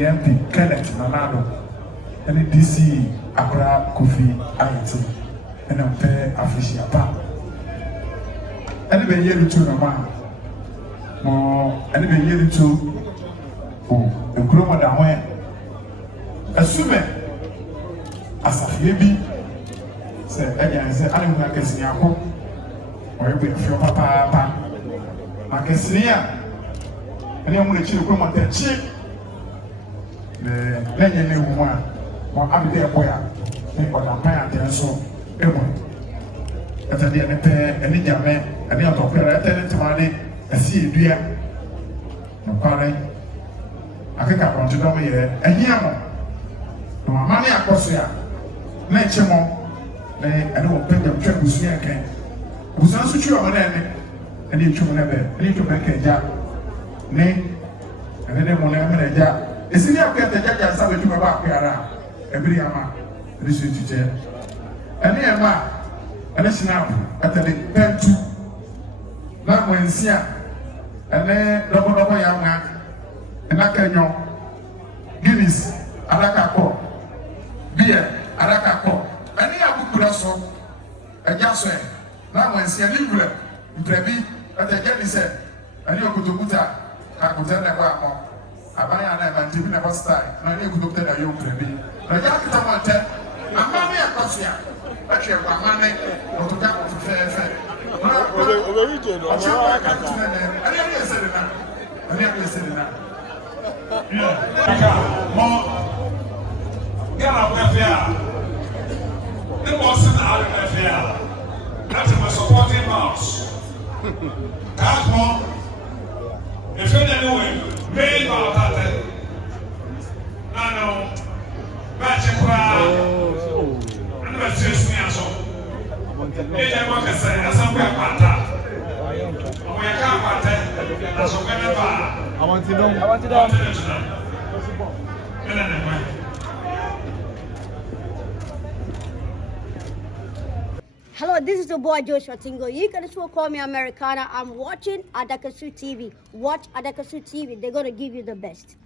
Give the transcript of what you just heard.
MP Kenneth Nanado and DC Accra Kofi Ayiti and I'm fair Africia Pa. And be year to no man. And be year to oh, the Groma da when assume as a baby say again say I don't know Kesiako or you feel papa. Makesinia and I'm going to chill from the chick. Lenye ne woman mo abide boya ni odapan atenso emo ata de ne pe eni jame eni atopere ete ne tmane asi edua no pare akeka pronto do me ye ehia mo no mama ne akoso ya na echemo ne eni wo pege twa busu ya kan busu so twa mo na eni etwo na be eni to be keja ne eni de mo na me na ja esi ni akwete jaja sabe tuma ba akwara ebiri ama risu tije ene ema ene snap atade pentu na mwensia ene dobo ya nga ena kanyo guinness alaka ko beer alaka ko ene abukura so eja so na mwensia libre brebi ataje ni se ene okutokuta akuta na kwa mo abaya na ba tibi na pastor na ne kudo da yo prebi na ja kita monte amane akosia atwe kwa amane no to ja fe o ri je no ma ka ta ani se na mo gala kwa fia the boss na ala kwa fia that's my supporting mouse ka mo if you don't know main about that. No, batch and let's just me so. They don't want to say, that's how we are part. We can't part. That's what we're about. I want to know. Hello, this is the boy Joshua Tingo. You can still call me Americana. I'm watching Adakasu TV. Watch Adakasu TV. They're going to give you the best.